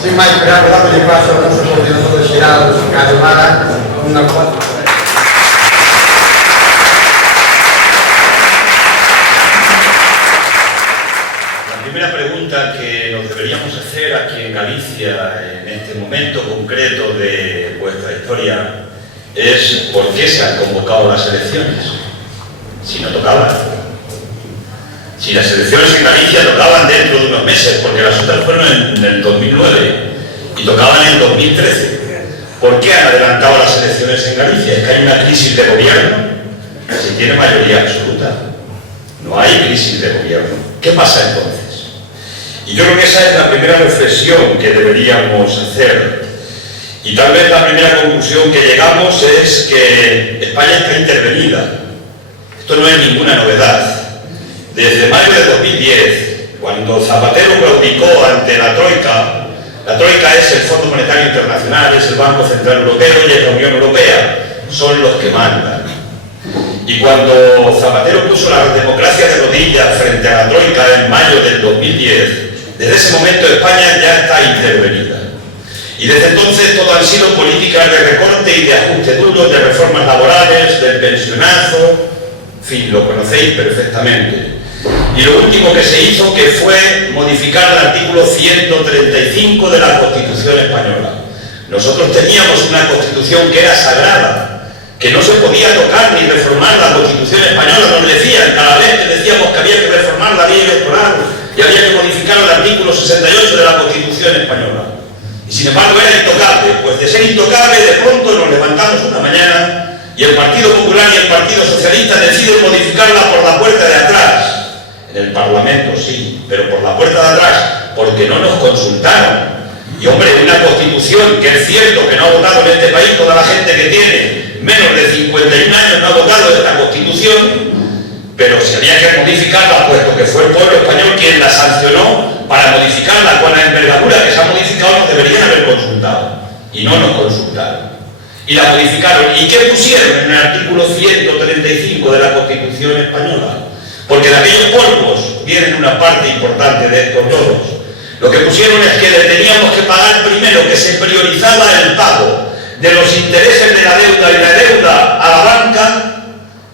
Sin máis preámbulo, lle paso ao noso coordinador de xerados, Carlos Mara, unha foto. La primera pregunta que nos deberíamos hacer aquí en Galicia, en este momento concreto de vuestra historia, es ¿por qué se han convocado las elecciones? Si no tocaban. Si las elecciones en Galicia tocaban dentro de unos meses, porque las otras fueron en el 2009 y tocaban en el 2013. ¿Por qué han adelantado las elecciones en Galicia? ¿Es que hay una crisis de gobierno? Se tiene mayoría absoluta. No hay crisis de gobierno. ¿Qué pasa entonces? Y yo creo que esa es la primera reflexión que deberíamos hacer. Y tal vez la primera conclusión que llegamos es que España está intervenida. Esto no es ninguna novedad. Desde mayo de 2010, cuando Zapatero claudicó ante la Troika es el Fondo Monetario Internacional, es el Banco Central Europeo y es la Unión Europea, son los que mandan. Y cuando Zapatero puso la democracia de rodillas frente a la Troika en mayo del 2010, desde ese momento España ya está intervenida. Y desde entonces todo han sido políticas de recorte y de ajuste duro, de reformas laborales, del pensionazo, en fin, lo conocéis perfectamente. Y lo último que se hizo que fue modificar el artículo 135 de la Constitución española. Nosotros teníamos una Constitución que era sagrada, que no se podía tocar ni reformar la Constitución española. Nos decían, cada vez que decíamos que había que reformar la ley electoral y había que modificar el artículo 68 de la Constitución española. Y sin embargo era intocable. Pues de ser intocable, de pronto nos levantamos una mañana y el Partido Popular y el Partido Socialista deciden modificarla por la puerta de atrás. En el Parlamento sí, pero por la puerta de atrás, porque no nos consultaron. Y hombre, una Constitución que es cierto que no ha votado en este país, toda la gente que tiene menos de 51 años no ha votado esta Constitución, pero si había que modificarla, puesto que fue el pueblo español quien la sancionó, para modificarla con la envergadura que se ha modificado, nos deberían haber consultado. Y no nos consultaron. Y la modificaron. ¿Y qué pusieron en el artículo 135 de la Constitución española? Porque de aquellos polvos vienen una parte importante de estos lodos. Lo que pusieron es que le teníamos que pagar primero, que se priorizaba el pago de los intereses de la deuda y la deuda a la banca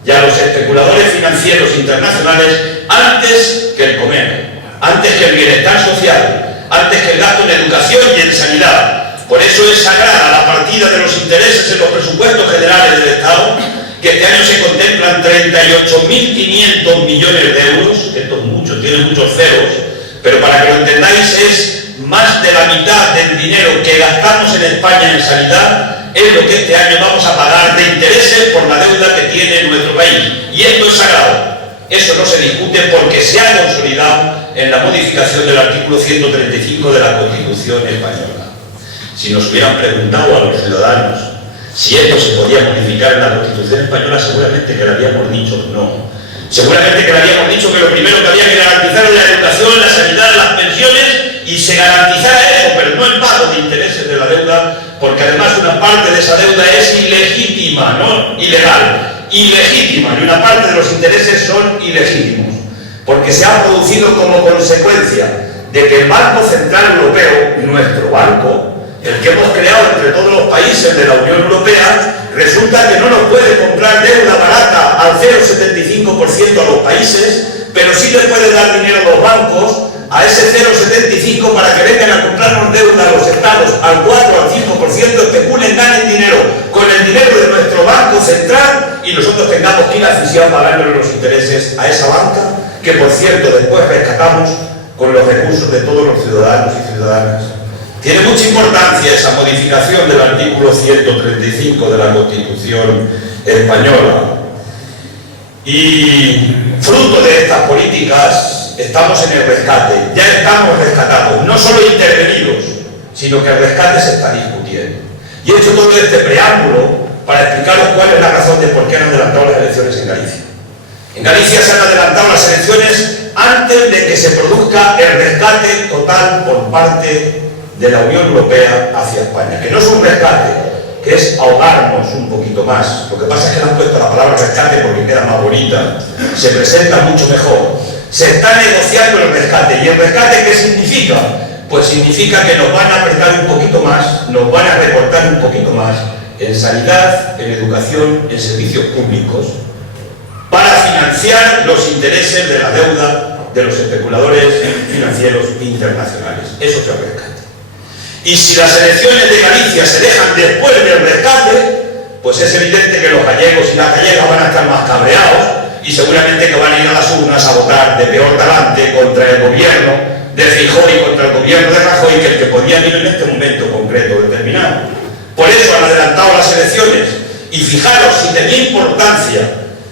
y a los especuladores financieros internacionales antes que el comer, antes que el bienestar social, antes que el gasto en educación y en sanidad. Por eso es sagrada la partida de los intereses en los presupuestos generales del Estado, que este año se contemplan 38.500 millones de euros, esto es mucho, tiene muchos ceros, pero para que lo entendáis es más de la mitad del dinero que gastamos en España en sanidad, es lo que este año vamos a pagar de intereses por la deuda que tiene nuestro país. Y esto es sagrado, eso no se discute porque se ha consolidado en la modificación del artículo 135 de la Constitución española. Si nos hubieran preguntado a los ciudadanos si esto se podía modificar en la Constitución española, seguramente que le habíamos dicho no. Seguramente que le habíamos dicho que lo primero que había que garantizar es la educación, la sanidad, las pensiones, y se garantizara eso, pero no el pago de intereses de la deuda, porque además una parte de esa deuda es ilegítima, no ilegal, ilegítima, y una parte de los intereses son ilegítimos, porque se ha producido como consecuencia de que el Banco Central Europeo, nuestro banco, el que hemos creado entre todos los países de la Unión Europea, resulta que no nos puede comprar deuda barata al 0,75% a los países, pero sí le puede dar dinero a los bancos a ese 0,75 para que vengan a comprarnos deuda a los estados al 4 o al 5%, especulen, ganen dinero con el dinero de nuestro Banco Central y nosotros tengamos que ir a asfixiar pagándole los intereses a esa banca, que por cierto después rescatamos con los recursos de todos los ciudadanos y ciudadanas. Tiene mucha importancia esa modificación del artículo 135 de la Constitución española. Y fruto de estas políticas estamos en el rescate. Ya estamos rescatados, no solo intervenidos, sino que el rescate se está discutiendo. Y he hecho todo este preámbulo para explicaros cuál es la razón de por qué han adelantado las elecciones en Galicia. En Galicia se han adelantado las elecciones antes de que se produzca el rescate total por parte de la Unión Europea hacia España, que no es un rescate, que es ahogarnos un poquito más. Lo que pasa es que le han puesto la palabra rescate porque queda más bonita, se presenta mucho mejor. Se está negociando el rescate. ¿Y el rescate qué significa? pues significa que nos van a apretar un poquito más, nos van a recortar un poquito más en sanidad, en educación, en servicios públicos, para financiar los intereses de la deuda de los especuladores financieros internacionales. Eso es el rescate. Y si las elecciones de Galicia se dejan después del rescate, pues es evidente que los gallegos y las gallegas van a estar más cabreados y seguramente que van a ir a las urnas a votar de peor talante contra el gobierno de Feijóo y contra el gobierno de Rajoy que el que podían ir en este momento concreto determinado. Por eso han adelantado las elecciones. Y fijaros, si tenía importancia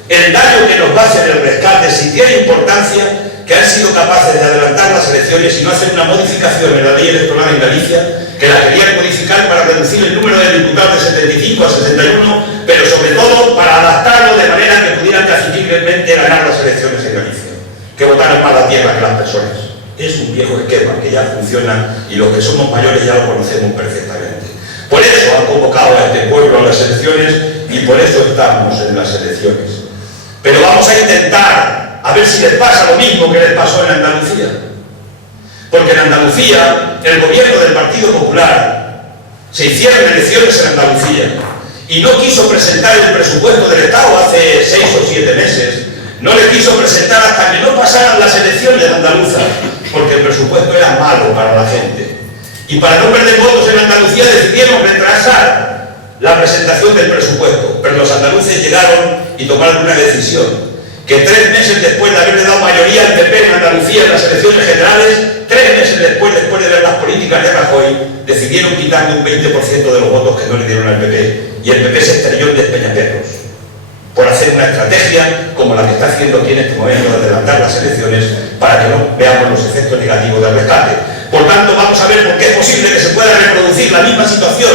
el daño que nos va a hacer el rescate, si tiene importancia, que han sido capaces de adelantar las elecciones y no hacer una modificación en la ley electoral en Galicia, que la querían modificar para reducir el número de diputados de 75 a 61, pero sobre todo para adaptarlo de manera que pudieran casi ganar las elecciones en Galicia, que votaran más la tierra que las personas. Es un viejo esquema que ya funciona y los que somos mayores ya lo conocemos perfectamente. Por eso han convocado a este pueblo a las elecciones y por eso estamos en las elecciones. Pero vamos a intentar a ver si les pasa lo mismo que les pasó en Andalucía. Porque en Andalucía, el gobierno del Partido Popular, se hicieron elecciones en Andalucía y no quiso presentar el presupuesto del Estado hace 6 o 7 meses. No le quiso presentar hasta que no pasaran las elecciones andaluzas, porque el presupuesto era malo para la gente. Y para no perder votos en Andalucía decidieron retrasar la presentación del presupuesto. Pero los andaluces llegaron y tomaron una decisión, que 3 meses después de haberle dado mayoría al PP en Andalucía en las elecciones generales, 3 meses después de ver las políticas de Rajoy, decidieron quitarle un 20% de los votos que no le dieron al PP. Y el PP se estrelló en Despeñaperros, por hacer una estrategia como la que está haciendo aquí en este momento de adelantar las elecciones para que no veamos los efectos negativos del rescate. Por tanto, vamos a ver por qué es posible que se pueda reproducir la misma situación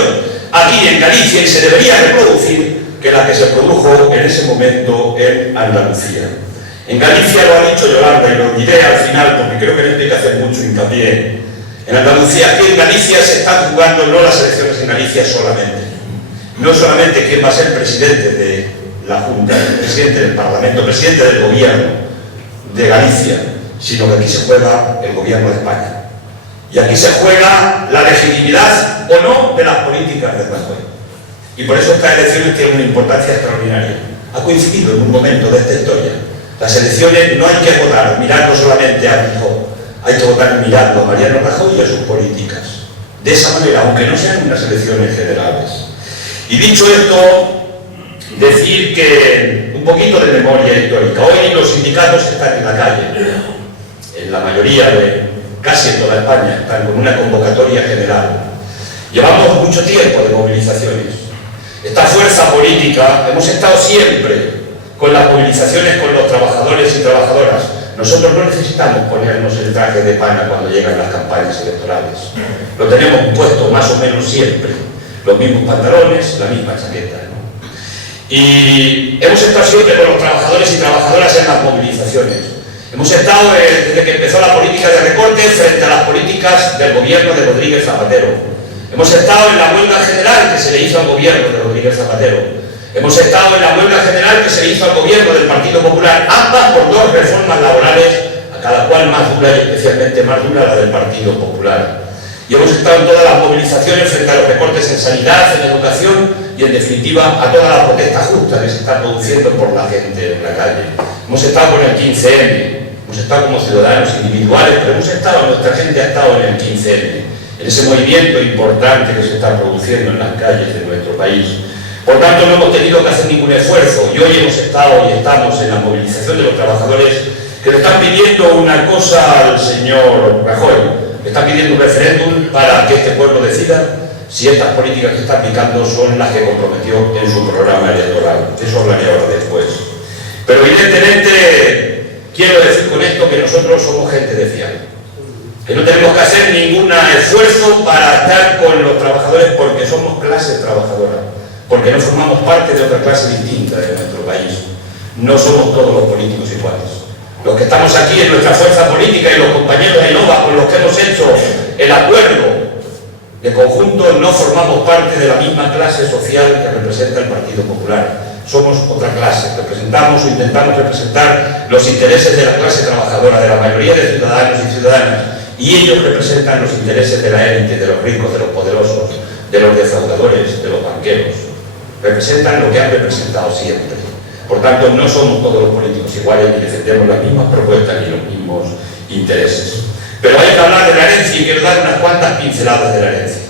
aquí en Galicia y se debería reproducir que la que se produjo en ese momento en Andalucía. En Galicia, lo ha dicho Yolanda y lo diré al final porque creo que no hay que hacer mucho hincapié. En Andalucía, aquí en Galicia se están jugando no las elecciones en Galicia solamente. No solamente quién va a ser presidente de la Junta, presidente del Parlamento, presidente del gobierno de Galicia, sino que aquí se juega el gobierno de España. Y aquí se juega la legitimidad o no de las políticas de Rajoy. Y por eso estas elecciones tienen una importancia extraordinaria. Ha coincidido en un momento de esta historia. Las elecciones no hay que votar mirando solamente a Feijóo, hay que votar mirando a Mariano Rajoy y a sus políticas. De esa manera, aunque no sean unas elecciones generales. Y dicho esto, decir que un poquito de memoria histórica. Hoy los sindicatos están en la calle, en la mayoría casi en toda España, están con una convocatoria general. Llevamos mucho tiempo de movilizaciones. Esta fuerza política, hemos estado siempre con las movilizaciones con los trabajadores y trabajadoras. Nosotros no necesitamos ponernos el traje de pana cuando llegan las campañas electorales. Lo tenemos puesto más o menos siempre. Los mismos pantalones, la misma chaqueta, ¿no? Y hemos estado siempre con los trabajadores y trabajadoras en las movilizaciones. Hemos estado desde que empezó la política de recorte frente a las políticas del gobierno de Rodríguez Zapatero. Hemos estado en la huelga general que se le hizo al gobierno de Rodríguez Zapatero. Hemos estado en la huelga general que se le hizo al gobierno del Partido Popular, ambas por 2 reformas laborales, a cada cual más dura y especialmente más dura la del Partido Popular. Y hemos estado en todas las movilizaciones frente a los recortes en sanidad, en educación y en definitiva a toda la protesta justa que se está produciendo por la gente en la calle. Hemos estado con el 15M, hemos estado como ciudadanos individuales, pero nuestra gente ha estado en el 15M, en ese movimiento importante que se está produciendo en las calles de nuestro país. Por tanto, no hemos tenido que hacer ningún esfuerzo y hoy hemos estado y estamos en la movilización de los trabajadores que le están pidiendo una cosa al señor Rajoy. Está pidiendo un referéndum para que este pueblo decida si estas políticas que está aplicando son las que comprometió en su programa electoral. De eso hablaré ahora después. Pero evidentemente quiero decir con esto que nosotros somos gente de fiar, que no tenemos que hacer ningún esfuerzo para estar con los trabajadores porque somos clase trabajadora, porque no formamos parte de otra clase distinta de nuestro país. No somos todos los políticos iguales. Los que estamos aquí en nuestra fuerza política y los compañeros de Innova con los que hemos hecho el acuerdo de conjunto no formamos parte de la misma clase social que representa el Partido Popular. Somos otra clase, representamos o intentamos representar los intereses de la clase trabajadora, de la mayoría de ciudadanos y ciudadanas. y ellos representan los intereses de la élite, de los ricos, de los poderosos, de los defraudadores, de los banqueros. Representan lo que han representado siempre. Por tanto, no somos todos los políticos iguales ni defendemos las mismas propuestas ni los mismos intereses. Pero hay que hablar de la herencia y quiero dar unas cuantas pinceladas de la herencia.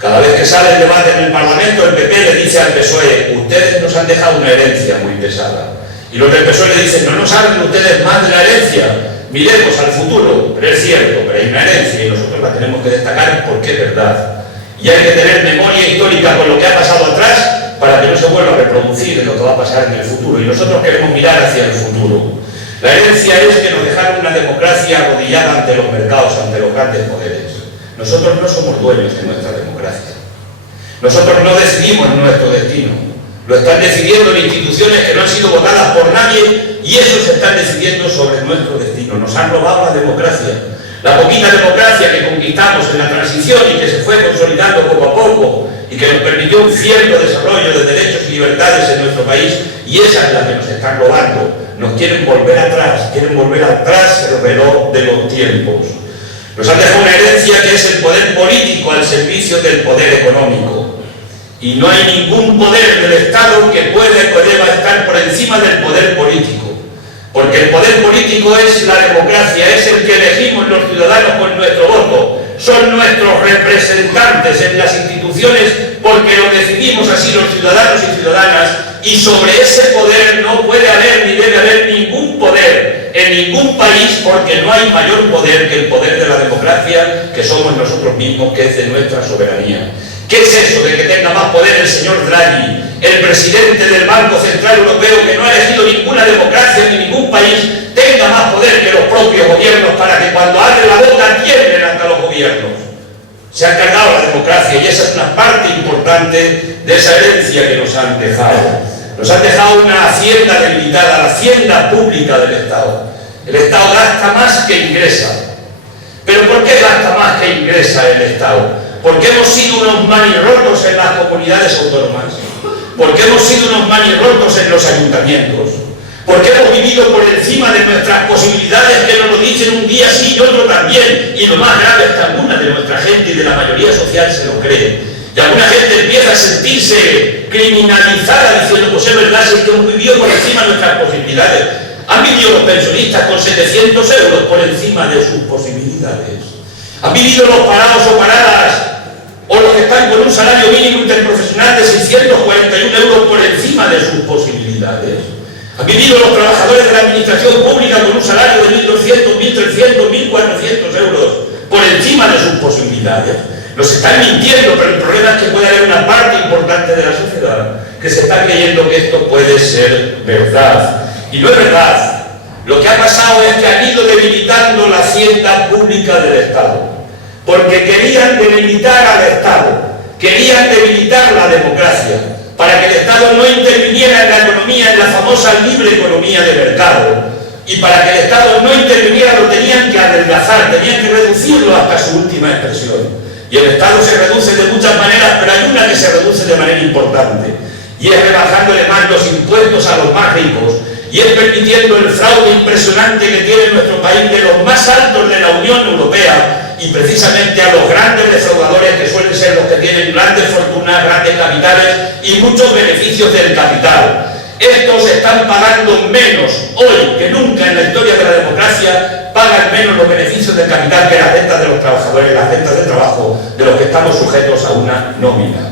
Cada vez que sale el debate en el Parlamento, el PP le dice al PSOE: ustedes nos han dejado una herencia muy pesada. Y los del PSOE le dicen: no nos hablen ustedes más de la herencia, miremos al futuro. Pero es cierto, pero hay una herencia y nosotros la tenemos que destacar porque es verdad. Y hay que tener memoria histórica con lo que ha pasado atrás para que no se vuelva a reproducir en lo que va a pasar en el futuro. Y nosotros queremos mirar hacia el futuro. La herencia es que nos dejaron una democracia arrodillada ante los mercados, ante los grandes poderes. Nosotros no somos dueños de nuestra democracia. Nosotros no decidimos nuestro destino. Lo están decidiendo en instituciones que no han sido votadas por nadie y esos están decidiendo sobre nuestro destino. Nos han robado la democracia. La poquita democracia que conquistamos en la transición y que se fue consolidando poco a poco y que nos permitió un cierto desarrollo de derechos y libertades en nuestro país, y esa es la que nos están robando. Nos quieren volver atrás el reloj de los tiempos. Nos han dejado una herencia que es el poder político al servicio del poder económico. Y no hay ningún poder del Estado que pueda o deba estar por encima del poder político. Porque el poder político es la democracia, es el que elegimos los ciudadanos con nuestro voto. Son nuestros representantes en las instituciones porque lo decidimos así los ciudadanos y ciudadanas, y sobre ese poder no puede haber ni debe haber ningún poder en ningún país, porque no hay mayor poder que el poder de la democracia, que somos nosotros mismos, que es de nuestra soberanía. ¿Qué es eso de que tenga más poder el señor Draghi, el presidente del Banco Central Europeo, que no ha elegido ninguna democracia ni ningún país, tenga más poder que los propios gobiernos para que cuando abre la boca tiemblen ante los gobiernos? Se ha cargado la democracia y esa es una parte importante de esa herencia que nos han dejado. Nos han dejado una hacienda debilitada, la hacienda pública del Estado. El Estado gasta más que ingresa. ¿Pero por qué gasta más que ingresa el Estado? Porque hemos sido unos manirrotos en las comunidades autónomas, porque hemos sido unos manirrotos en los ayuntamientos, porque hemos vivido por encima de nuestras posibilidades, que nos lo dicen un día sí y otro también, y lo más grave es que alguna de nuestra gente y de la mayoría social se lo cree. Y alguna gente empieza a sentirse criminalizada diciendo: pues es verdad, es que hemos vivido por encima de nuestras posibilidades. Han vivido los pensionistas con 700 euros por encima de sus posibilidades. Han vivido los parados o paradas, o los que están con un salario mínimo interprofesional de 641 euros por encima de sus posibilidades. Han vivido los trabajadores de la administración pública con un salario de 1.200, 1.300, 1.400 euros por encima de sus posibilidades. Nos están mintiendo, pero el problema es que puede haber una parte importante de la sociedad que se está creyendo que esto puede ser verdad. Y no es verdad. Lo que ha pasado es que han ido debilitando la hacienda pública del Estado, porque querían debilitar al Estado, querían debilitar la democracia, para que el Estado no interviniera en la economía, en la famosa libre economía de mercado, y para que el Estado no interviniera lo tenían que adelgazar, tenían que reducirlo hasta su última expresión. Y el Estado se reduce de muchas maneras, pero hay una que se reduce de manera importante, y es rebajándole más los impuestos a los más ricos, y es permitiendo el fraude impresionante que tiene nuestro país, de los más altos de la Unión Europea, y precisamente a los grandes defraudadores, que suelen ser los que tienen grandes fortunas, grandes capitales y muchos beneficios del capital. Estos están pagando menos hoy que nunca en la historia de la democracia, pagan menos los beneficios del capital que las rentas de los trabajadores, las rentas de trabajo de los que estamos sujetos a una nómina.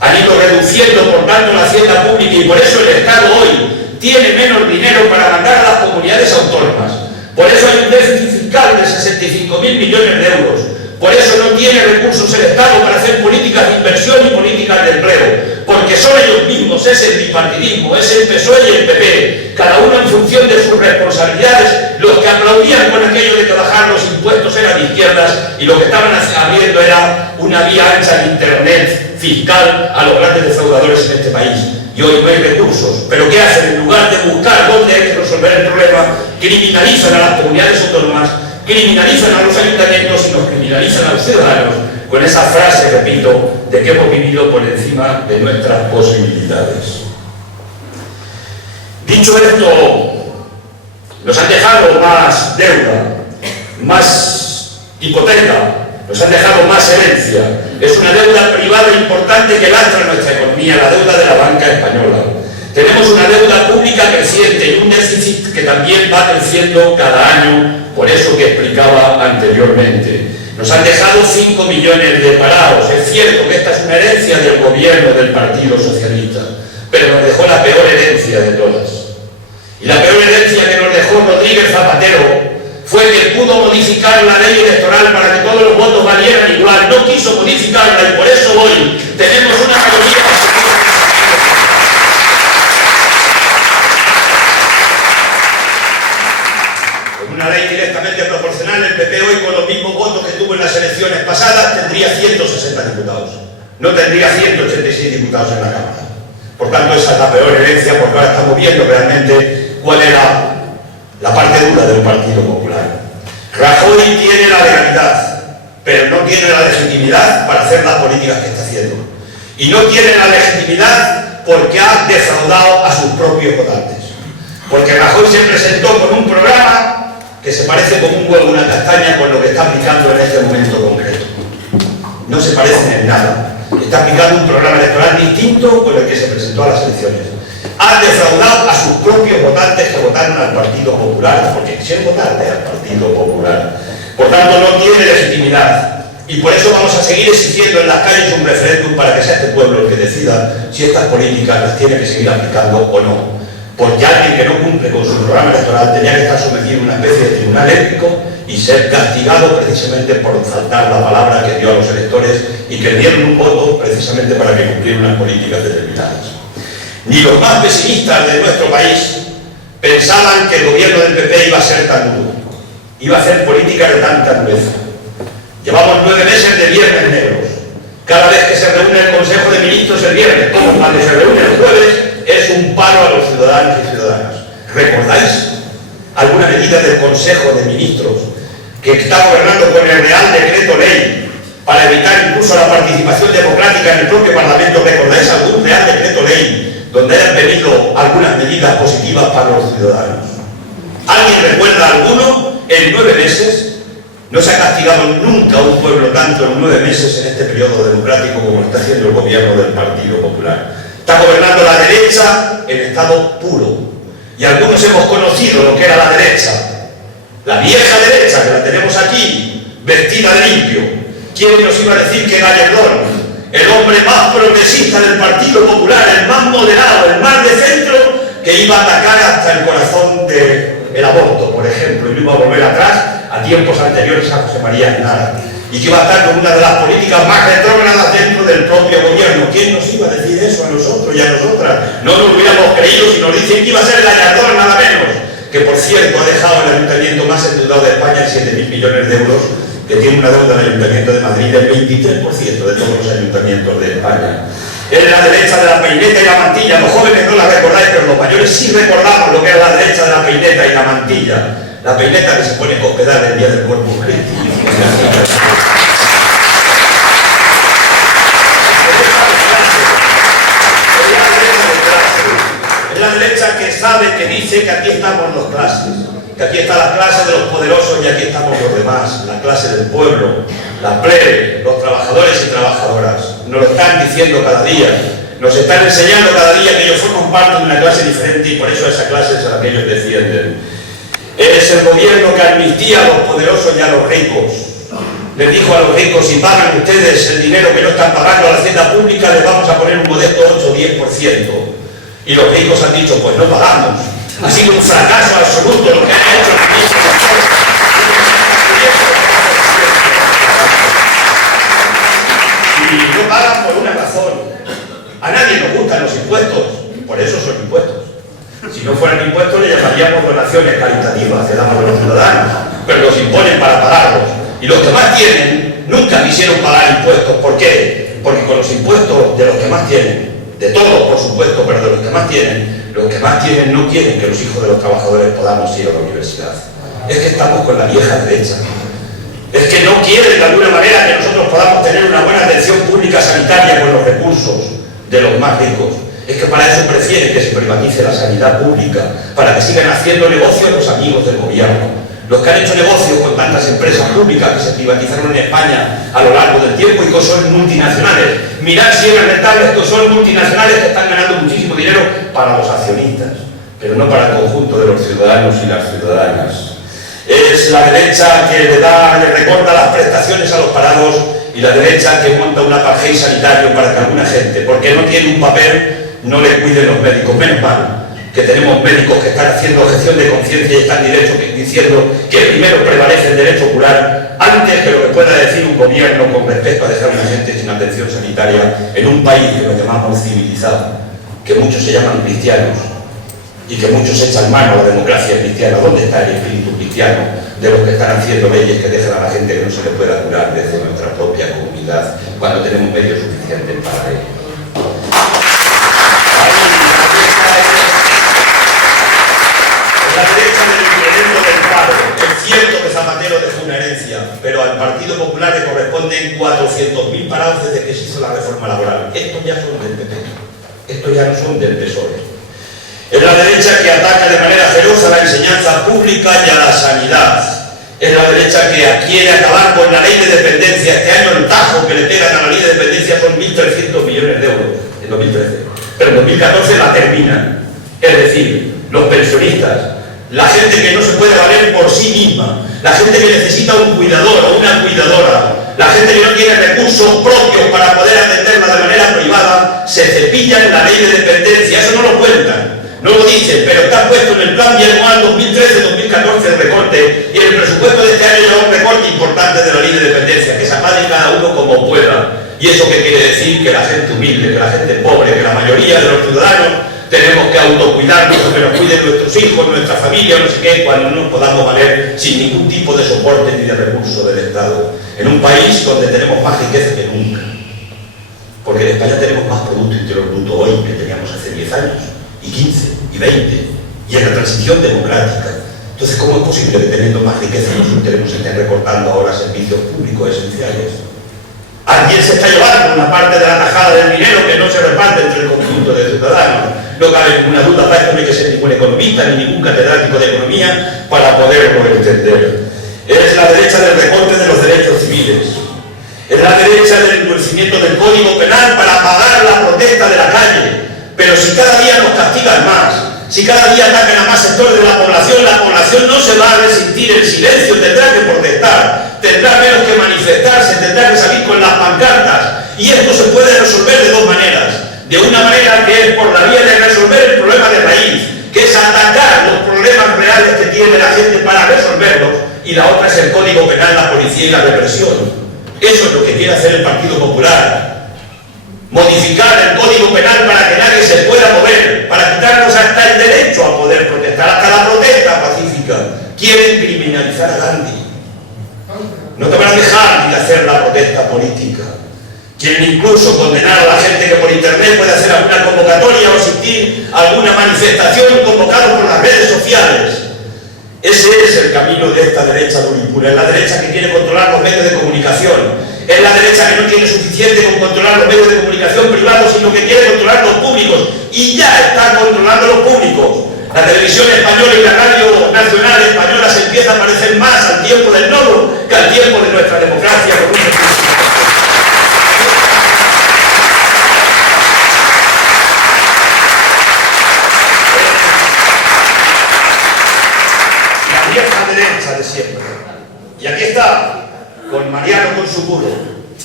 Han ido reduciendo, por tanto, la hacienda pública, y por eso el Estado hoy tiene menos dinero para mandar a las comunidades autónomas. Por eso hay un déficit fiscal de 65.000 millones de euros. Por eso no tiene recursos el Estado para hacer políticas de inversión y políticas de empleo. Porque son ellos mismos, es el bipartidismo, es el PSOE y el PP, cada uno en función de sus responsabilidades. Los que aplaudían con aquello de que bajar los impuestos eran de izquierdas, y lo que estaban abriendo era una vía ancha de Internet fiscal a los grandes defraudadores en este país. Y hoy no hay recursos. ¿Pero qué hacen? En lugar de buscar dónde hay que resolver el problema, criminalizan a las comunidades autónomas, criminalizan a los ayuntamientos y nos criminalizan a los ciudadanos con esa frase, repito, de que hemos vivido por encima de nuestras posibilidades. Dicho esto, nos han dejado más deuda, más Hipoteca, nos han dejado más herencia. Es una deuda privada importante que lastra nuestra economía, la deuda de la banca española. Tenemos una deuda pública creciente y un déficit que también va creciendo cada año, por eso que explicaba anteriormente. Nos han dejado 5 millones de parados. Es cierto que esta es una herencia del gobierno del Partido Socialista, pero nos dejó la peor herencia de todas. Y la peor herencia que nos dejó Rodríguez Zapatero fue que pudo modificar la ley electoral para que todos los votos valieran igual. No quiso modificarla y por eso hoy tenemos una mayoría. Con una ley directamente proporcional, el PP hoy con los mismos votos que tuvo en las elecciones pasadas tendría 160 diputados. No tendría 186 diputados en la Cámara. Por tanto, esa es la peor herencia, porque ahora estamos viendo realmente cuál era la parte dura del Partido Popular. Rajoy tiene la legalidad, pero no tiene la legitimidad para hacer las políticas que está haciendo. Y no tiene la legitimidad porque ha defraudado a sus propios votantes. Porque Rajoy se presentó con un programa que se parece como un huevo, una castaña, con lo que está aplicando en este momento concreto. No se parecen en nada. Está aplicando un programa electoral distinto con el que se presentó a las elecciones. Ha defraudado a sus propios votantes que votaron al Partido Popular, porque quisieron votarle al Partido Popular. Por tanto, no tiene legitimidad. Y por eso vamos a seguir exigiendo en las calles un referéndum para que sea este pueblo el que decida si estas políticas las tiene que seguir aplicando o no. Porque alguien que no cumple con su programa electoral tenía que estar sometido a una especie de tribunal ético y ser castigado precisamente por faltar la palabra que dio a los electores y que dieron un voto precisamente para que cumplieran unas políticas determinadas. Ni los más pesimistas de nuestro país pensaban que el gobierno del PP iba a ser tan duro, iba a hacer políticas de tanta dureza. Llevamos 9 meses de viernes negros. Cada vez que se reúne el Consejo de Ministros el viernes, como cuando se reúne el jueves, es un palo a los ciudadanos y ciudadanas. ¿Recordáis alguna medida del Consejo de Ministros que está gobernando con el Real Decreto Ley para evitar incluso la participación democrática en el propio Parlamento? ¿Recordáis algún Real Decreto Ley donde hayan venido algunas medidas positivas para los ciudadanos? ¿Alguien recuerda alguno? En 9 meses no se ha castigado nunca a un pueblo tanto en 9 meses en este periodo democrático como está haciendo el gobierno del Partido Popular. Está gobernando la derecha en estado puro. Y algunos hemos conocido lo que era la derecha. La vieja derecha, que la tenemos aquí, vestida de limpio. ¿Quién nos iba a decir que Gallardón, el hombre más progresista del Partido Popular, el más moderado, el más de centro, que iba a atacar hasta el corazón del aborto, por ejemplo, y no iba a volver atrás a tiempos anteriores a José María Aznar, y que iba a estar con una de las políticas más retrógradas dentro del propio gobierno? ¿Quién nos iba a decir eso a nosotros y a nosotras? No nos hubiéramos creído si nos dicen que iba a ser Gallardón, nada menos, que por cierto ha dejado el ayuntamiento más endeudado de España en 7.000 millones de euros, que tiene una deuda del Ayuntamiento de Madrid del 23% de todos los ayuntamientos de España. Es la derecha de la peineta y la mantilla. Los jóvenes no la recordáis, pero los mayores sí recordamos lo que era la derecha de la peineta y la mantilla. La peineta que se pone a hospedar el día del Corpus Christi. Es la derecha que sabe, que dice que aquí estamos los clases, que aquí está la clase de los poderosos y aquí estamos los demás, la clase del pueblo, la plebe, los trabajadores y trabajadoras. Nos lo están diciendo cada día, nos están enseñando cada día que ellos forman parte de una clase diferente y por eso esa clase es a la que ellos defienden. Es el gobierno que amnistía a los poderosos y a los ricos. Les dijo a los ricos: si pagan ustedes el dinero que no están pagando a la hacienda pública, les vamos a poner un modesto 8 o 10%. Y los ricos han dicho: pues no pagamos. Ha sido un fracaso absoluto lo que han hecho los ricos. Y no pagan por una razón. A nadie nos gustan los impuestos, por eso son impuestos. Si no fueran impuestos le llamaríamos donaciones caritativas que damos a los ciudadanos, pero los imponen para pagarlos. Y los que más tienen nunca quisieron pagar impuestos. ¿Por qué? Porque con los impuestos de los que más tienen, de todos por supuesto, pero de los que más tienen no quieren que los hijos de los trabajadores podamos ir a la universidad. Es que estamos con la vieja derecha. Es que no quieren de alguna manera que nosotros podamos tener una buena atención pública sanitaria con los recursos de los más ricos. Es que para eso prefieren que se privatice la sanidad pública, para que sigan haciendo negocios los amigos del gobierno. los que han hecho negocios con tantas empresas públicas que se privatizaron en España a lo largo del tiempo y que son multinacionales. Mirad si eran rentables, que son multinacionales que están ganando muchísimo dinero para los accionistas, pero no para el conjunto de los ciudadanos y las ciudadanas. Es la derecha que le recorta las prestaciones a los parados y la derecha que monta un apartheid sanitario para que alguna gente, porque no tiene un papel, no le cuiden los médicos. Menos mal que tenemos médicos que están haciendo objeción de conciencia y están diciendo que primero prevalece el derecho ocular antes que lo que pueda decir un gobierno con respecto a dejar a una gente sin atención sanitaria en un país que lo llamamos civilizado, que muchos se llaman cristianos y que muchos echan mano a la democracia cristiana. ¿Dónde está el espíritu cristiano de los que están haciendo leyes que dejan a la gente que no se le pueda curar desde nuestra propia comunidad cuando tenemos medios suficientes para ello? La derecha del incremento del paro. Es cierto que Zapatero dejó una herencia, pero al Partido Popular le corresponden 400.000 parados desde que se hizo la reforma laboral. Estos ya son del PP, estos ya no son del PSOE. Es la derecha que ataca de manera feroz a la enseñanza pública y a la sanidad. Es la derecha que quiere acabar con la ley de dependencia. Este año el tajo que le pegan a la ley de dependencia son 1.300 millones de euros en 2013, pero en 2014 la terminan. Es decir, los pensionistas, la gente que no se puede valer por sí misma, la gente que necesita un cuidador o una cuidadora, la gente que no tiene recursos propios para poder atenderla de manera privada, se cepillan la ley de dependencia. Eso no lo cuentan, no lo dicen, pero está puesto en el plan bianual 2013-2014 de recorte, y en el presupuesto de este año lleva un recorte importante de la ley de dependencia, que se apague cada uno como pueda. ¿Y eso qué quiere decir? Que la gente humilde, que la gente pobre, que la mayoría de los ciudadanos tenemos que autocuidarnos, que nos cuiden nuestros hijos, nuestra familia, no sé qué, cuando no nos podamos valer sin ningún tipo de soporte ni de recurso del Estado. En un país donde tenemos más riqueza que nunca. Porque en España tenemos más Producto Interior Bruto hoy que teníamos hace 10 años, y 15, y 20, y en la transición democrática. Entonces, ¿cómo es posible que teniendo más riqueza nosotros tenemos que estar recortando ahora servicios públicos esenciales? Alguien se está llevando una parte de la tajada del dinero que no se reparte entre el conjunto de ciudadanos. No cabe ninguna duda, para esto no hay que ser ningún economista ni ningún catedrático de economía para poderlo entender. Es la derecha del recorte de los derechos civiles. Es la derecha del endurecimiento del Código Penal para pagar la protesta de la calle. Pero si cada día nos castigan más, si cada día atacan a más sectores de la población no se va a resistir el silencio, tendrá que protestar, tendrá menos que manifestarse, tendrá que salir con las pancartas. Y esto se puede resolver de dos maneras. De una manera que es por la vía de resolver el problema de raíz, que es atacar los problemas reales que tiene la gente para resolverlos, y la otra es el Código Penal, la policía y la represión. Eso es lo que quiere hacer el Partido Popular. Modificar el Código Penal para que nadie se pueda mover, para quitarnos hasta el derecho a poder protestar, hasta la protesta pacífica. Quieren criminalizar a Gandhi. No te van a dejar ni hacer la protesta política. Quieren incluso condenar a la gente que por internet puede hacer alguna convocatoria o asistir a alguna manifestación convocada por las redes sociales. Ese es el camino de esta derecha duripura. Es la derecha que quiere controlar los medios de comunicación. Es la derecha que no tiene suficiente con controlar los medios de comunicación privados, sino que quiere controlar los públicos. Y ya está controlando los públicos. La televisión española y la radio nacional española se empieza a parecer más al tiempo del nodo que al tiempo de nuestra democracia. La vieja derecha de siempre. Y aquí está, con Mariano con su puro.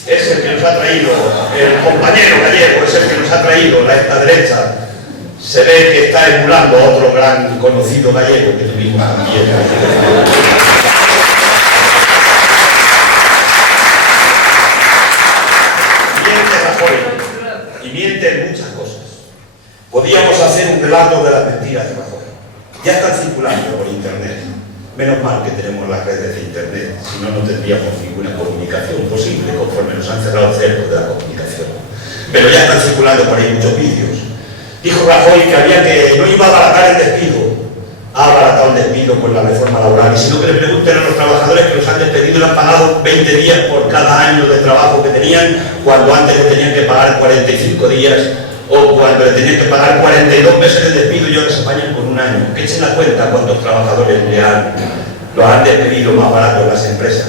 Es el que nos ha traído, el compañero gallego, es el que nos ha traído esta derecha. Se ve que está emulando a otro gran conocido gallego que tuvimos también. Miente Rajoy, y miente en muchas cosas. Podíamos hacer un relato de las mentiras de Rajoy. Ya están circulando por internet. Menos mal que tenemos las redes de internet, si no, no tendríamos ninguna comunicación posible conforme nos han cerrado cercos de la comunicación. Pero ya están circulando por ahí muchos vídeos. Dijo Rajoy que no iba a abaratar el despido. Ha abaratado el despido con la reforma laboral. Y si no, que le pregunten a los trabajadores que los han despedido y les han pagado 20 días por cada año de trabajo que tenían, cuando antes les tenían que pagar 45 días, o cuando le tenían que pagar 42 meses de despido y ahora se apañan con un año. Que echen la cuenta cuántos trabajadores le han Los han despedido más baratos las empresas,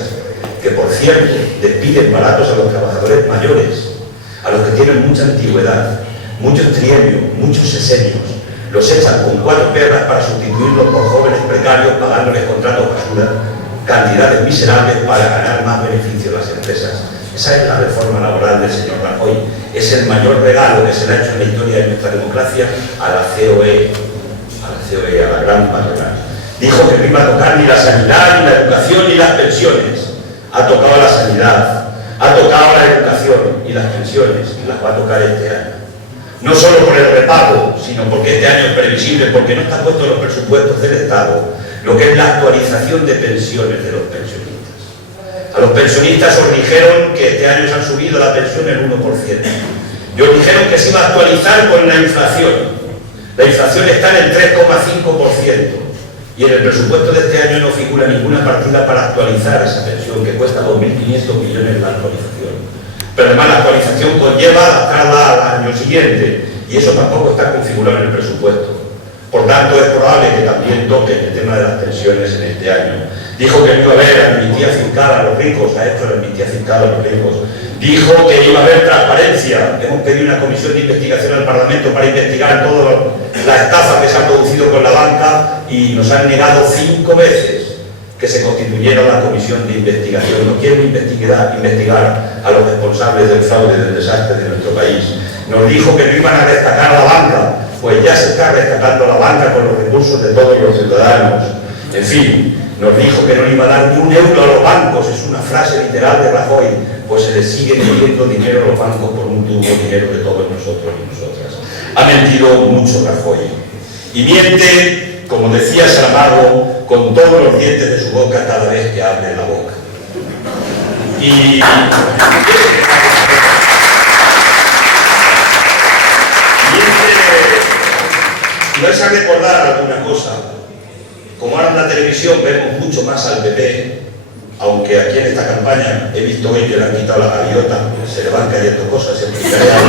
que por cierto despiden baratos a los trabajadores mayores, a los que tienen mucha antigüedad, muchos trienios, muchos sesenios. Los echan con 4 perras para sustituirlos por jóvenes precarios, pagándoles contratos basura, cantidades miserables para ganar más beneficios a las empresas. Esa es la reforma laboral del señor Rajoy. Es el mayor regalo que se le ha hecho en la historia de nuestra democracia a la COE, a la gran patronal. Dijo que no iba a tocar ni la sanidad, ni la educación, ni las pensiones. Ha tocado la sanidad, ha tocado la educación y las pensiones, y las va a tocar este año. No solo por el repago, sino porque este año es previsible, porque no está puesto en los presupuestos del Estado lo que es la actualización de pensiones de los pensionistas. A los pensionistas os dijeron que este año se han subido la pensión el 1%. Y os dijeron que se iba a actualizar con la inflación. La inflación está en el 3,5%. Y en el presupuesto de este año no figura ninguna partida para actualizar esa pensión, que cuesta 2.500 millones la actualización. Pero además la actualización conlleva adaptarla al año siguiente, y eso tampoco está configurado en el presupuesto. Por tanto, es probable que también toque el tema de las pensiones en este año. Dijo que no iba a haber amnistía fiscal a los ricos, ha hecho la amnistía fiscal a los ricos. Dijo que iba a haber transparencia. Hemos pedido una comisión de investigación al Parlamento para investigar toda la estafa que se ha producido con la banca, y nos han negado 5 veces que se constituyera la comisión de investigación. No quieren investigar a los responsables del fraude, del desastre de nuestro país. Nos dijo que no iban a rescatar a la banca, pues ya se está rescatando a la banca con los recursos de todos los ciudadanos. En fin, nos dijo que no le iba a dar ni un euro a los bancos, es una frase literal de Rajoy, pues se les sigue pidiendo dinero a los bancos por un tubo dinero de todos nosotros y nosotras. Ha mentido mucho Rajoy. Y miente, como decía Saramago, con todos los dientes de su boca cada vez que abre la boca. Y vais a recordar alguna cosa. Como ahora en la televisión vemos mucho más al PP, aunque aquí en esta campaña he visto hoy que le han quitado la gaviota, se le van cayendo cosas, se explicaré algo.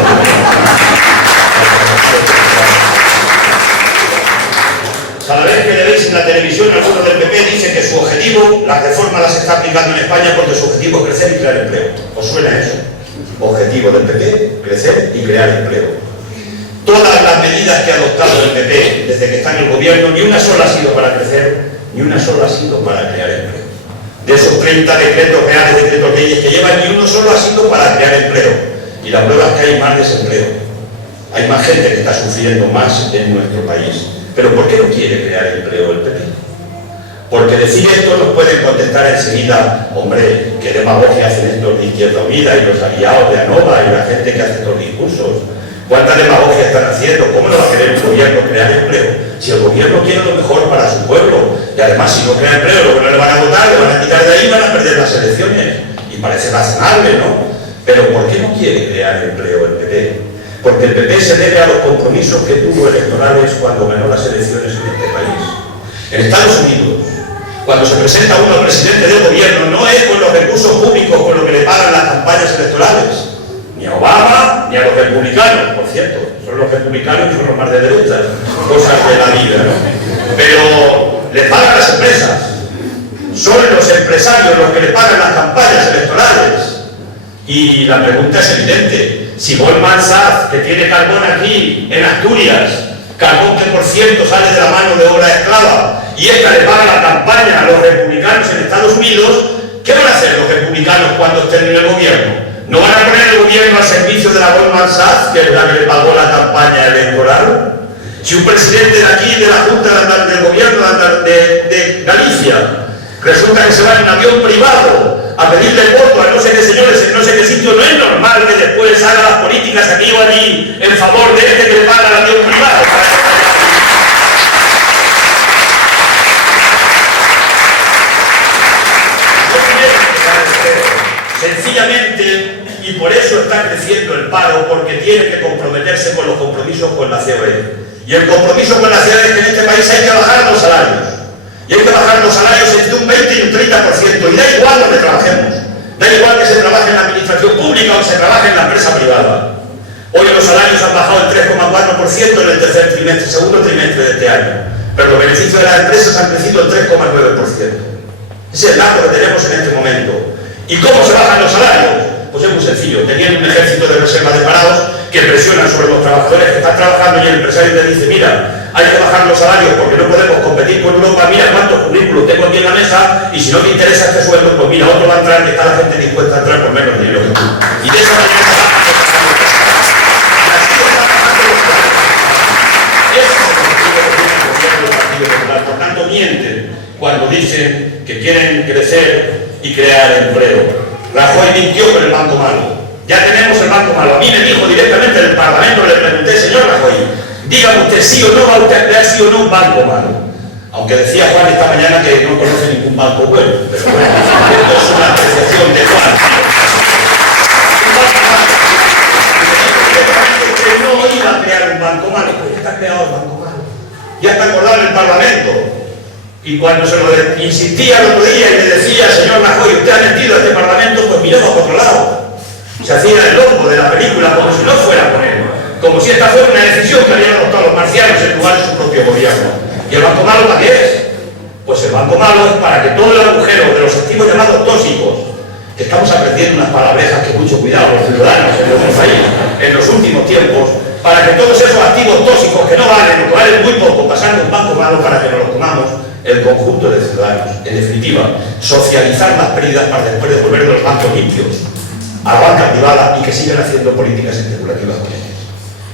Cada vez que le veis en la televisión, algunos del PP dicen que su objetivo, las reformas las está aplicando en España porque su objetivo es crecer y crear empleo. ¿Os suena eso? Objetivo del PP, crecer y crear empleo. Todas las medidas que ha adoptado el PP desde que está en el gobierno, ni una sola ha sido para crecer, ni una sola ha sido para crear empleo. De esos 30 decretos reales, decretos leyes que llevan, ni uno solo ha sido para crear empleo. Y la prueba es que hay más desempleo. Hay más gente que está sufriendo más en nuestro país. ¿Pero por qué no quiere crear empleo el PP? Porque decir esto nos pueden contestar enseguida, hombre, qué demagogia hacen estos de Izquierda Unida y los aliados de ANOVA y la gente que hace estos discursos. ¿Cuánta demagogia están haciendo? ¿Cómo no va a querer el gobierno crear empleo? Si el gobierno quiere lo mejor para su pueblo, y además si no crea empleo, lo que no le van a votar, le van a quitar de ahí, van a perder las elecciones. Y parece razonable, ¿no? Pero ¿por qué no quiere crear empleo el PP? Porque el PP se debe a los compromisos que tuvo electorales cuando ganó las elecciones en este país. En Estados Unidos, cuando se presenta uno al presidente del gobierno, no es con los recursos públicos con lo que le pagan las campañas electorales, ni a Obama, ni a los republicanos, por cierto, son los republicanos y son los más de derecha, cosas de la vida, ¿no? Pero le pagan las empresas, son los empresarios los que le pagan las campañas electorales. Y la pregunta es evidente, si Goldman Sachs, que tiene carbón aquí, en Asturias, carbón que por cierto sale de la mano de obra esclava, y esta le paga la campaña a los republicanos en Estados Unidos, ¿qué van a hacer los republicanos cuando estén en el gobierno? ¿No van a poner el gobierno al servicio de la Goldman Sachs, que es la que le pagó la campaña electoral? Si un presidente de aquí, de la Junta del Gobierno de Galicia, resulta que se va en un avión privado a pedirle voto a no sé qué señores en no sé qué sitio, no es normal que después haga las políticas aquí o allí en favor de este que le paga el avión privado. Sencillamente, y por eso está creciendo el paro, porque tiene que comprometerse con los compromisos con la COE. Y el compromiso con la COE es que en este país hay que bajar los salarios. Y hay que bajar los salarios entre un 20 y un 30%. Y da igual donde trabajemos. Da igual que se trabaje en la administración pública o se trabaje en la empresa privada. Hoy los salarios han bajado el 3,4% en el segundo trimestre de este año. Pero los beneficios de las empresas han crecido el 3,9%. Ese es el dato que tenemos en este momento. ¿Y cómo se bajan los salarios? Pues es muy sencillo, teniendo un ejército de reserva de parados que presionan sobre los trabajadores que están trabajando y el empresario te dice, mira, hay que bajar los salarios porque no podemos competir con Europa, mira cuántos currículos tengo aquí en la mesa y si no te interesa este sueldo, pues mira, otro va a entrar que está la gente dispuesta a entrar por menos dinero que tú. Y de esa manera se bajan los salarios. Ese es el objetivo que tiene el gobierno del Partido Popular. Por tanto, mienten cuando dicen que quieren crecer y crear empleo. Rajoy mintió con el banco malo. Ya tenemos el banco malo. A mí me dijo directamente en el Parlamento, le pregunté, señor Rajoy, dígame usted sí o no va usted a crear sí o no un banco malo. Aunque decía Juan esta mañana que no conoce ningún banco bueno. Pero bueno, esto es una apreciación de Juan. Un banco malo. Que no iba a crear un banco malo. Pues ya está creado el banco malo. Ya está acordado en el Parlamento. Y cuando se lo insistía el otro día y le decía, señor Rajoy, usted ha metido a este Parlamento, pues miraba por otro lado. Se hacía el loco de la película como si no fuera con él. Como si esta fuera una decisión que habían adoptado los marcianos en lugar de su propio gobierno. ¿Y el banco malo para qué es? Pues el banco malo es para que todo el agujero de los activos llamados tóxicos, que estamos aprendiendo unas palabrejas que mucho cuidado los ciudadanos en nuestro país en los últimos tiempos, para que todos esos activos tóxicos que no valen o que valen muy poco, pasando un banco malo para que nos los comamos el conjunto de ciudadanos. En definitiva, socializar las pérdidas para después devolver los bancos limpios a la banca privada y que sigan haciendo políticas especulativas con ellos.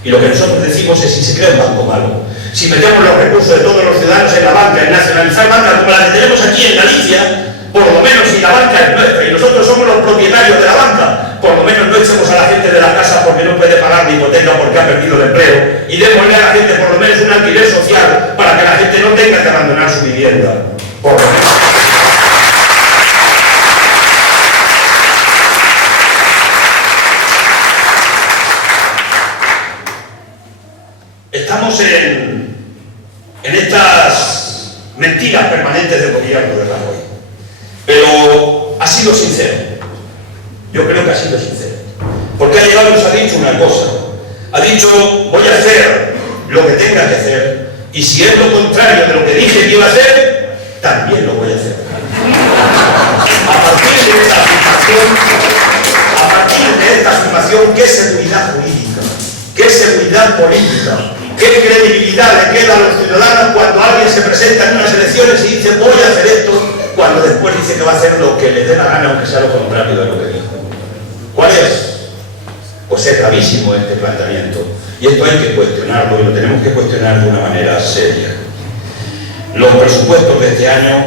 Y lo que nosotros decimos es, si se crea un banco malo, si metemos los recursos de todos los ciudadanos en la banca, en nacionalizar bancas como la que tenemos aquí en Galicia, por lo menos si la banca es nuestra y nosotros somos los propietarios de la banca, por lo menos no echemos a la gente de la casa porque no puede pagar la hipoteca o porque ha perdido el empleo, y démosle a la gente por lo menos un alquiler social para que la gente no tenga que abandonar su vivienda. Por lo menos. Estamos en estas mentiras permanentes del gobierno de Rajoy. Pero ha sido sincero. Yo creo que ha sido sincero. Porque ha llegado y nos ha dicho una cosa. Ha dicho, voy a hacer lo que tenga que hacer, y si es lo contrario de lo que dije que iba a hacer, también lo voy a hacer. A partir de esta afirmación, ¿qué seguridad jurídica? ¿Qué seguridad política? ¿Qué credibilidad le queda a los ciudadanos cuando alguien se presenta en unas elecciones y dice voy a hacer esto, cuando después dice que va a hacer lo que le dé la gana, aunque sea lo contrario de lo que dijo? ¿Cuál es? Pues es gravísimo este planteamiento. Y esto hay que cuestionarlo, y lo tenemos que cuestionar de una manera seria. Los presupuestos de este año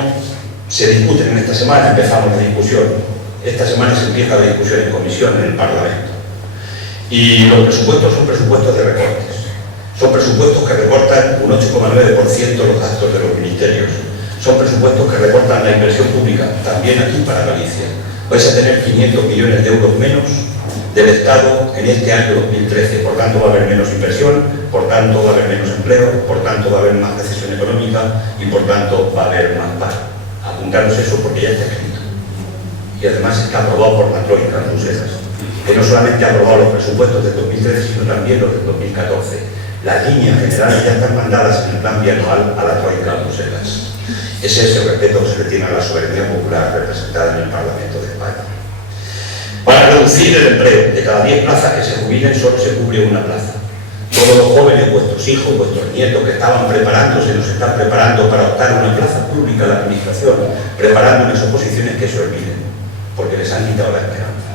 se discuten en esta semana, empezamos la discusión. Esta semana se empieza la discusión en comisión en el Parlamento. Y los presupuestos son presupuestos de recortes. Son presupuestos que recortan un 8,9% los gastos de los ministerios. Son presupuestos que recortan la inversión pública, también aquí para Galicia. Vais a tener 500 millones de euros menos del Estado en este año 2013. Por tanto, va a haber menos inversión, por tanto, va a haber menos empleo, por tanto, va a haber más recesión económica y, por tanto, va a haber más paro. Apuntaros eso porque ya está escrito. Y además está aprobado por la Troika en Bruselas, que no solamente ha aprobado los presupuestos de 2013, sino también los de 2014. Las líneas generales ya están mandadas en el plan bianual a la Troika en Bruselas. Ese es el respeto que se le tiene a la soberanía popular representada en el Parlamento de España. Para reducir el empleo, de cada 10 plazas que se jubilen, solo se cubre una plaza. Todos los jóvenes, vuestros hijos, vuestros nietos que estaban preparándose, nos están preparando para optar a una plaza pública en la administración, preparando unas oposiciones, que se olviden, porque les han quitado la esperanza.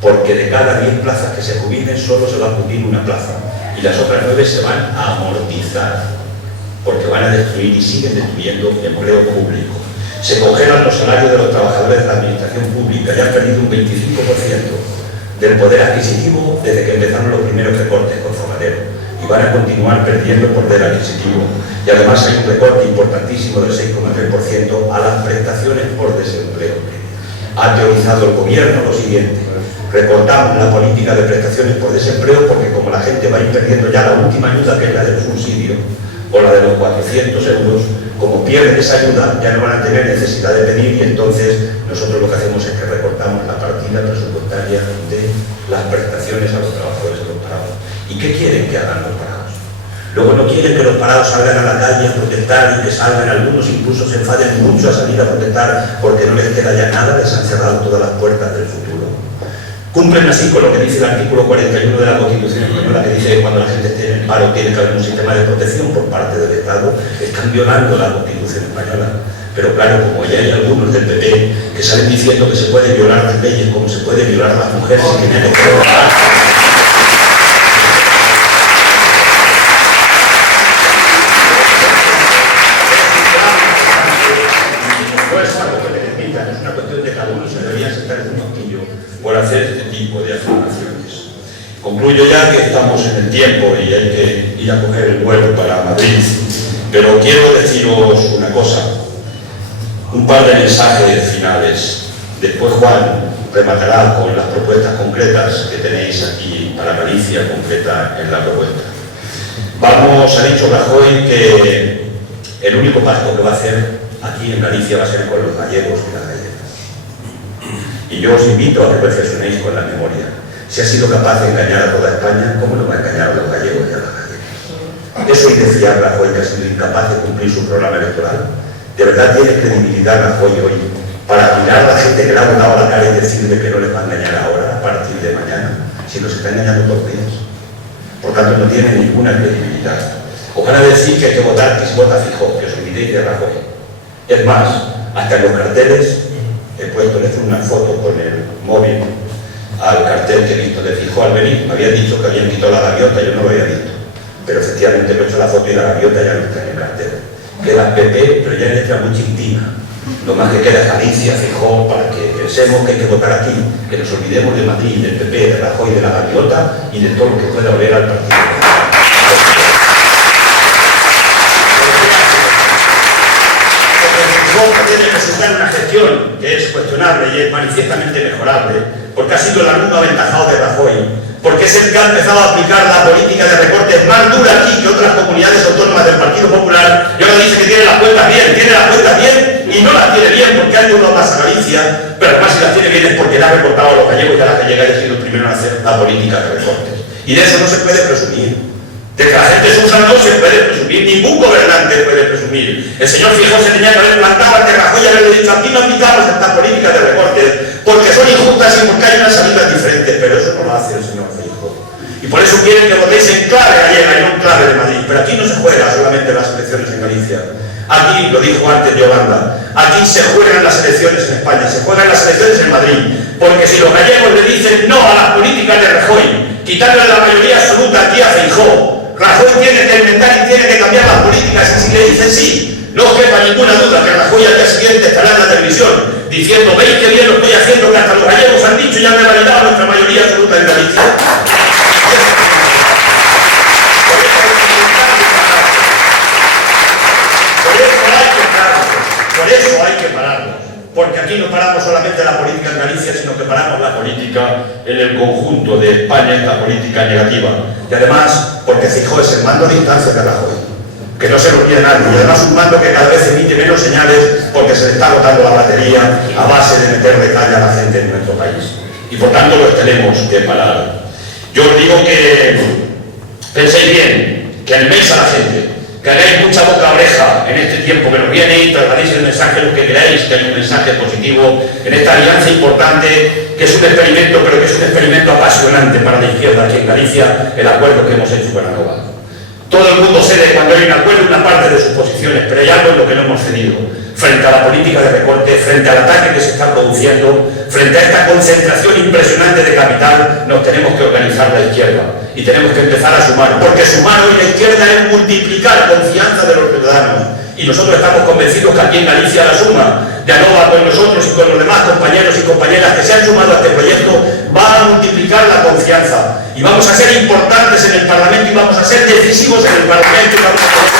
Porque de cada 10 plazas que se jubilen, solo se va a cubrir una plaza, y las otras 9 se van a amortizar, porque van a destruir y siguen destruyendo empleo público. Se congelan los salarios de los trabajadores de la administración pública, ya han perdido un 25% del poder adquisitivo desde que empezaron los primeros recortes con Zapatero, y van a continuar perdiendo poder adquisitivo. Y además hay un recorte importantísimo del 6,3% a las prestaciones por desempleo. Ha teorizado el gobierno lo siguiente: recortamos la política de prestaciones por desempleo porque como la gente va a ir perdiendo ya la última ayuda, que es la del subsidio o la de los 400 euros, como pierden esa ayuda ya no van a tener necesidad de pedir, y entonces nosotros lo que hacemos es que recortamos la partida presupuestaria de las prestaciones a los trabajadores de los parados. ¿Y qué quieren que hagan los parados? Luego no quieren que los parados salgan a la calle a protestar y que salgan algunos, incluso se enfaden mucho a salir a protestar porque no les queda ya nada, les han cerrado todas las puertas del futuro. Cumplen así con lo que dice el artículo 41 de la Constitución española, que dice que cuando la gente esté en el paro tiene que haber un sistema de protección por parte del Estado. Están violando la Constitución española. Pero claro, como ya hay algunos del PP que salen diciendo que se puede violar las leyes como se puede violar a las mujeres y que tienen que violar. No es algo que le permitan, es una cuestión de cada uno, se deberían sentar en un banquillo por hacer este tipo de afirmaciones. Concluyo ya que estamos en el tiempo y hay que ir a coger el vuelo para Madrid, pero quiero deciros una cosa. Un par de mensajes finales. Después Juan rematará con las propuestas concretas que tenéis aquí para Galicia, concreta en la propuesta. Ha dicho Rajoy que el único pacto que va a hacer aquí en Galicia va a ser con los gallegos y las gallegas. Y yo os invito a que reflexionéis con la memoria. Si ha sido capaz de engañar a toda España, ¿cómo no va a engañar a los gallegos y a las gallegas? Eso hay que fiar Rajoy, que ha sido incapaz de cumplir su programa electoral. ¿De verdad tiene credibilidad Rajoy hoy para mirar a la gente que le ha votado a la cara y decirle que no les va a engañar ahora, a partir de mañana, si nos está engañando todos los días? Por tanto, no tiene ninguna credibilidad. Os van a decir que hay que votar, que se vota fijo, que os olvidéis de Rajoy. Es más, hasta en los carteles he puesto una foto con el móvil al cartel que he visto de fijo al venir. Me habían dicho que habían quitado la gaviota, yo no lo había visto. Pero efectivamente he hecho la foto y la gaviota ya no está en el cartel. Queda PP, pero ya en letra muy chiquitina. Lo más que queda es Galicia, Feijóo, para que pensemos que hay que votar aquí, que nos olvidemos de Madrid, del PP, de Rajoy, de la gaviota y de todo lo que pueda oler al partido. Feijóo tiene que presentar una gestión que es cuestionable y es manifiestamente mejorable, porque ha sido el alumno aventajado de Rajoy, porque es el que ha empezado a aplicar la política de recortes más dura aquí que otras comunidades autónomas del Partido Popular, y ahora dice que tiene las cuentas bien, y no las tiene bien porque ha ayudado más a Galicia, pero además si las tiene bien es porque le ha recortado a los gallegos y a las gallegas y ha sido el primero en hacer la política de recortes. Y de eso no se puede presumir. De que la gente sufra no se puede presumir, ningún gobernante puede presumir. El señor Feijóo se tenía que haber plantado ante Rajoy y haberle dicho: aquí no aplicamos esta política de recortes porque son injustas y porque hay unas salidas diferentes, pero eso no lo hace el señor Feijóo. Y por eso quieren que votéis en clave gallega y no en clave de Madrid. Pero aquí no se juega solamente las elecciones en Galicia. Aquí, lo dijo antes Yolanda, aquí se juegan las elecciones en España, se juegan las elecciones en Madrid, porque si los gallegos le dicen no a las políticas de Rajoy, quitarle la mayoría absoluta aquí a Feijóo, Rajoy tiene que inventar y tiene que cambiar las políticas, y si le dicen sí, no quepa ninguna duda que Rajoy al día siguiente estará en la televisión diciendo: veis que bien lo estoy haciendo, que hasta los gallegos han dicho y han revalidado nuestra mayoría absoluta en Galicia. Por eso hay que pararlo, porque aquí no paramos solamente la política en Galicia, sino que paramos la política en el conjunto de España, esta política negativa. Y además, porque Feijóo es el mando a distancia de Rajoy, que no se lo olvide nadie, y además un mando que cada vez emite menos señales porque se le está agotando la batería a base de meter de calle a la gente en nuestro país. Y por tanto los tenemos que parar. Yo os digo que penséis bien, que animéis a la gente, que hagáis mucha boca oreja en este tiempo que nos viene y trasladéis el mensaje lo que creáis que hay un mensaje positivo en esta alianza importante, que es un experimento, pero que es un experimento apasionante para la izquierda aquí en Galicia, el acuerdo que hemos hecho con Anova. Todo el mundo cede cuando hay un acuerdo en una parte de sus posiciones, pero hay algo en lo que no hemos cedido. Frente a la política de recorte, frente al ataque que se está produciendo, frente a esta concentración impresionante de capital, nos tenemos que organizar la izquierda y tenemos que empezar a sumar, porque sumar hoy la izquierda es multiplicar confianza de los ciudadanos. Y nosotros estamos convencidos que aquí en Galicia la suma de Anova con nosotros y con los demás compañeros y compañeras que se han sumado a este proyecto va a multiplicar la confianza. Y vamos a ser importantes en el Parlamento y vamos a ser decisivos en el Parlamento y vamos a poder...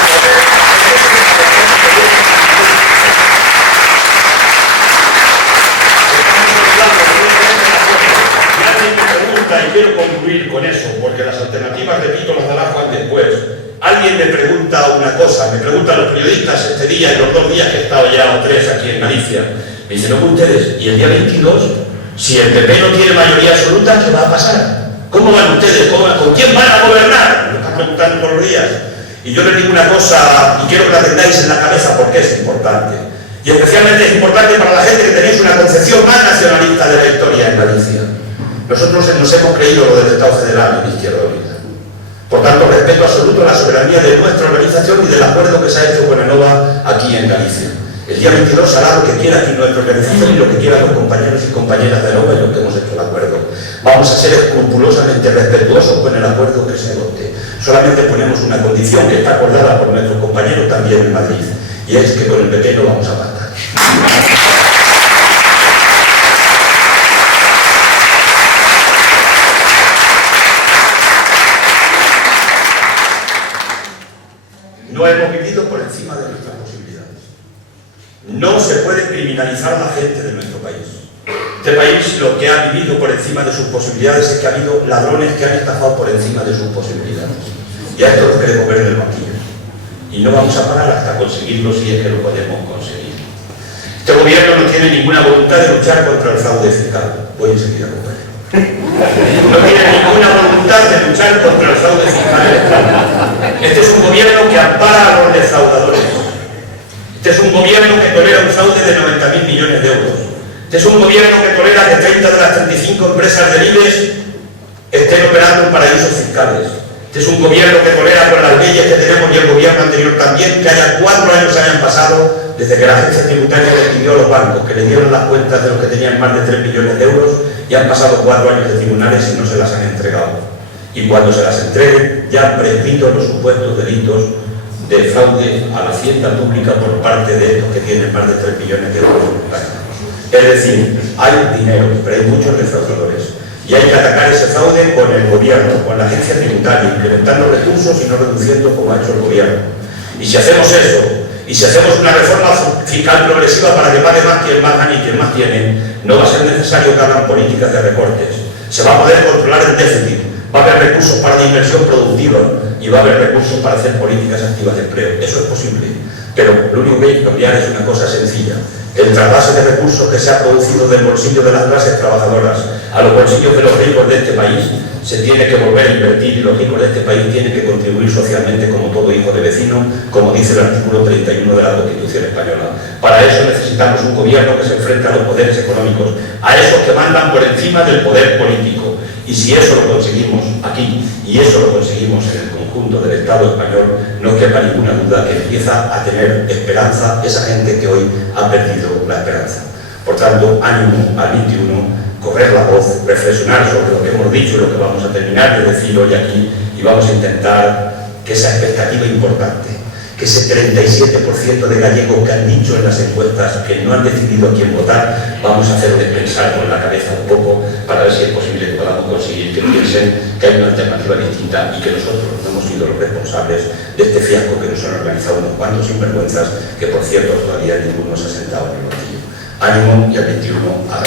Y quiero concluir con eso, porque las alternativas, repito, las dará Juan después. Alguien me pregunta una cosa, me preguntan los periodistas este día y los 2 días que he estado ya o 3 aquí en Galicia. Me dicen: no, ustedes, y el día 22, si el PP no tiene mayoría absoluta, ¿qué va a pasar? ¿Cómo van ustedes? ¿Con quién van a gobernar? Me están preguntando todos los días. Y yo les digo una cosa, y quiero que la tengáis en la cabeza porque es importante. Y especialmente es importante para la gente que tenéis una concepción más nacionalista de la historia en Galicia. Nosotros nos hemos creído lo del Estado Federal en Izquierda Unida. Por tanto, respeto absoluto a la soberanía de nuestra organización y del acuerdo que se ha hecho con Enova aquí en Galicia. El día 22 hará lo que quiera aquí nuestra organización y lo que quieran los compañeros y compañeras de Enova y los que hemos hecho el acuerdo. Vamos a ser escrupulosamente respetuosos con el acuerdo que se adopte. Solamente ponemos una condición que está acordada por nuestros compañeros también en Madrid, y es que con el PP no vamos a pactar. No hemos vivido por encima de nuestras posibilidades. No se puede criminalizar a la gente de nuestro país. Este país lo que ha vivido por encima de sus posibilidades es que ha habido ladrones que han estafado por encima de sus posibilidades. Y a esto lo queremos ver en el banquillo. Y no vamos a parar hasta conseguirlo si es que lo podemos conseguir. Este gobierno no tiene ninguna voluntad de luchar contra el fraude fiscal. Voy enseguida, compañero. No tiene ninguna voluntad de luchar contra el fraude fiscal. Este es un gobierno que ampara a los defraudadores. Este es un gobierno que tolera un fraude de 90.000 millones de euros. Este es un gobierno que tolera que 30 de las 35 empresas del IBEX estén operando en paraísos fiscales. Este es un gobierno que tolera con las leyes que tenemos y el gobierno anterior también que haya 4 años hayan pasado desde que la agencia tributaria le pidió a los bancos que le dieron las cuentas de los que tenían más de 3 millones de euros y han pasado 4 años de tribunales y no se las han entregado. Y cuando se las entreguen ya han prescrito los supuestos delitos de fraude a la hacienda pública por parte de estos que tienen más de 3 millones de euros. Es decir, hay dinero, pero hay muchos defraudadores. Y hay que atacar ese fraude con el gobierno, con la agencia tributaria, incrementando recursos y no reduciendo como ha hecho el gobierno. Y si hacemos eso, y si hacemos una reforma fiscal progresiva para que pague más quien más gana y quien más tiene, no va a ser necesario que hagan políticas de recortes. Se va a poder controlar el déficit, va a haber recursos para la inversión productiva y va a haber recursos para hacer políticas activas de empleo. Eso es posible. Pero lo único que hay que cambiar es una cosa sencilla. El trasvase de recursos que se ha producido del bolsillo de las clases trabajadoras a los bolsillos de los ricos de este país se tiene que volver a invertir y los ricos de este país tienen que contribuir socialmente como todo hijo de vecino, como dice el artículo 31 de la Constitución española. Para eso necesitamos un gobierno que se enfrente a los poderes económicos, a esos que mandan por encima del poder político. Y si eso lo conseguimos aquí, y eso lo conseguimos en el conjunto del Estado español, no quepa ninguna duda que empieza a tener esperanza esa gente que hoy ha perdido la esperanza. Por tanto, ánimo al 21, correr la voz, reflexionar sobre lo que hemos dicho y lo que vamos a terminar de decir hoy aquí, y vamos a intentar que esa expectativa importante, que ese 37% de gallegos que han dicho en las encuestas que no han decidido a quién votar, vamos a hacerles pensar con la cabeza un poco para ver si es posible que podamos conseguir que piensen que hay una alternativa distinta y que nosotros no hemos sido los responsables de este fiasco que nos han organizado unos cuantos sinvergüenzas que, por cierto, todavía ninguno se ha sentado en el banquillo. Ánimo y al 21 a